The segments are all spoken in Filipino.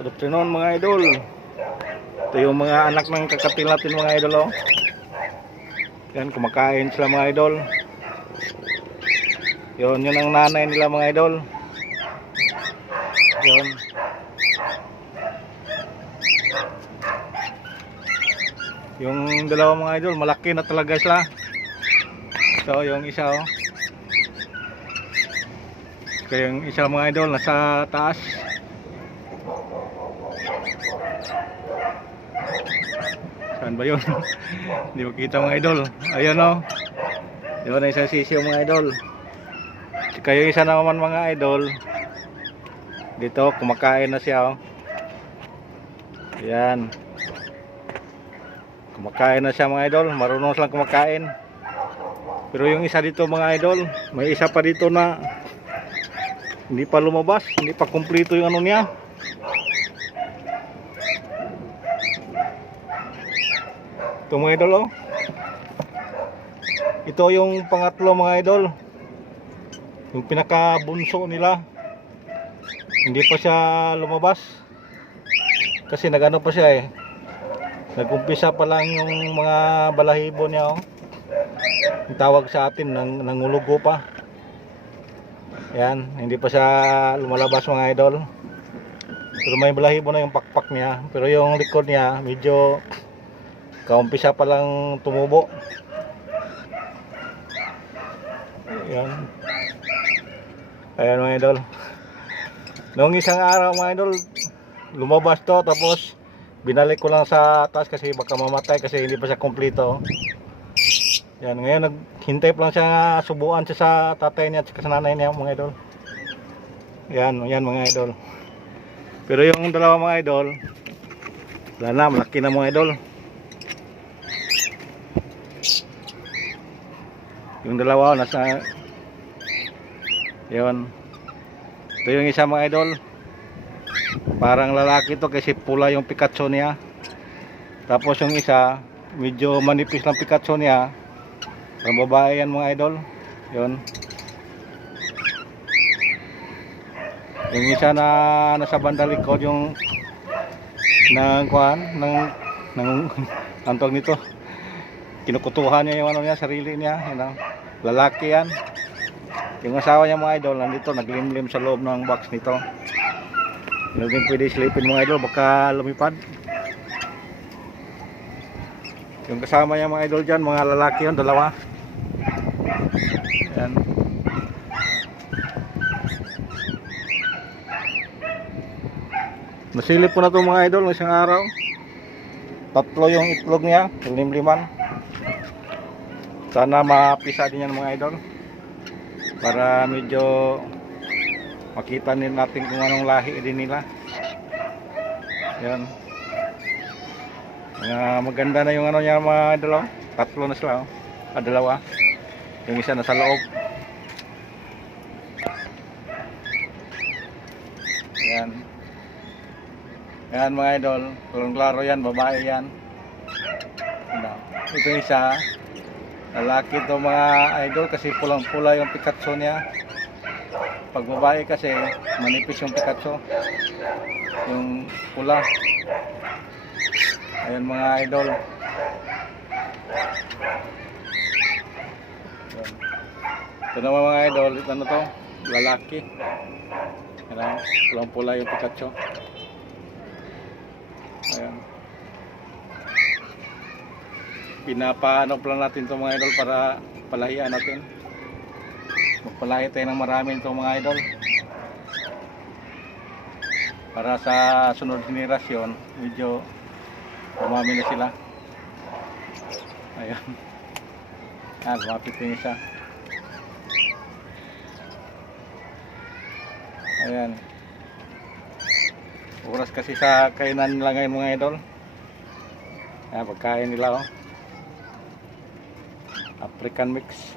Good afternoon mga idol. Ito yung mga anak ng kakatil natin mga idol, oh. Yan, kumakain sila mga idol. Yun ang nanay nila mga idol. Yun. Yung dalawa mga idol, malaki na talaga sila. So yung isa, oh. Kaya yung isa mga idol nasa taas. Saan ba yun? Hindi makita mga idol. Ayun, oh. Yun ang isang sisiyo mga idol. Kaya yung isa naman mga idol, dito kumakain na siya, oh. Yan. Kumakain na siya mga idol. Marunong silang kumakain. Pero yung isa dito mga idol, may isa pa dito na hindi pa lumabas, hindi pa kumpleto yung ano niya. Ito mga idol, oh. Ito yung pangatlo mga idol. Yung pinakabunso nila. Hindi pa siya lumabas. Kasi nagano pa siya eh. Nagumpisa pa lang yung mga balahibo niya, oh. Yung tawag sa atin, nangulugo pa. Yan, hindi pa siya lumalabas mga idol. Pero may balahibo na yung pakpak niya. Pero yung likod niya, medyo kaumpisa pa lang tumubo. Yan. Ayan mga idol. Noong isang araw mga idol, lumabas to, tapos binalik ko lang sa taas kasi baka mamatay kasi hindi pa siya kompleto. Yan, ngayon naghintay pa lang siya, subuan siya sa tatay niya at sa nanay niya mga idol. Yan mga idol. Pero yung dalawa mga idol, wala na, malaki na mga idol. Yung dalawa nasa, yun. Ito yung isa mga idol, parang lalaki to kasi pula yung Pikachu niya. Tapos yung isa medyo manipis lang Pikachu niya. Ang babae yan mga idol. Yun. Yung isa na nasa banda likod, yung ng kuhan ng antog nito, kinukutuhan niya yung ano niya, sarili niya, you know? Lalaki yan. Yung asawa niya mga idol nandito naglimlim sa loob ng box nito. Hindi din pwede silipin mga idol, baka lumipad. Yung kasama niya mga idol dyan, mga lalaki yun, dalawa. Yan. Nasilip ko na itong mga idol ng isang araw. Tatlo yung itlog niya, limliman. Sana mapisa din yan mga idol, para medyo makita din natin kung anong lahi din nila. Yan. Maganda na yung ano niya mga idol, oh. Tatlo na sila, oh. Dalawa. Yung isa nasa loob. Yan. Yan mga idol, klaro yan, babae yan. Ito yung isa, lalaki to mga idol kasi pulang pula yung Pikachu niya. Pag babae kasi manipis yung Pikachu, yung pula. Ayan mga idol. Ito naman mga idol, ano to, lalaki. Ayan, pulang pula yung Pikachu. Ayan. Pinapaano pa lang natin itong mga idol para palahian natin. Magpalahi tayo ng marami itong mga idol, para sa sunod generasyon medyo umami na sila. Ayan. Lumapit yung isa. Ayan. Oras kasi sa kainan nila ngayon mga idol. Ayan, pagkain nila, oh. African mix.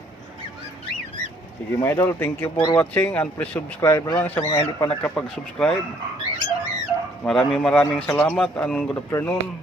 Sige mga idol, thank you for watching and please subscribe na lang sa mga hindi pa nakapag-subscribe. Maraming salamat and good afternoon.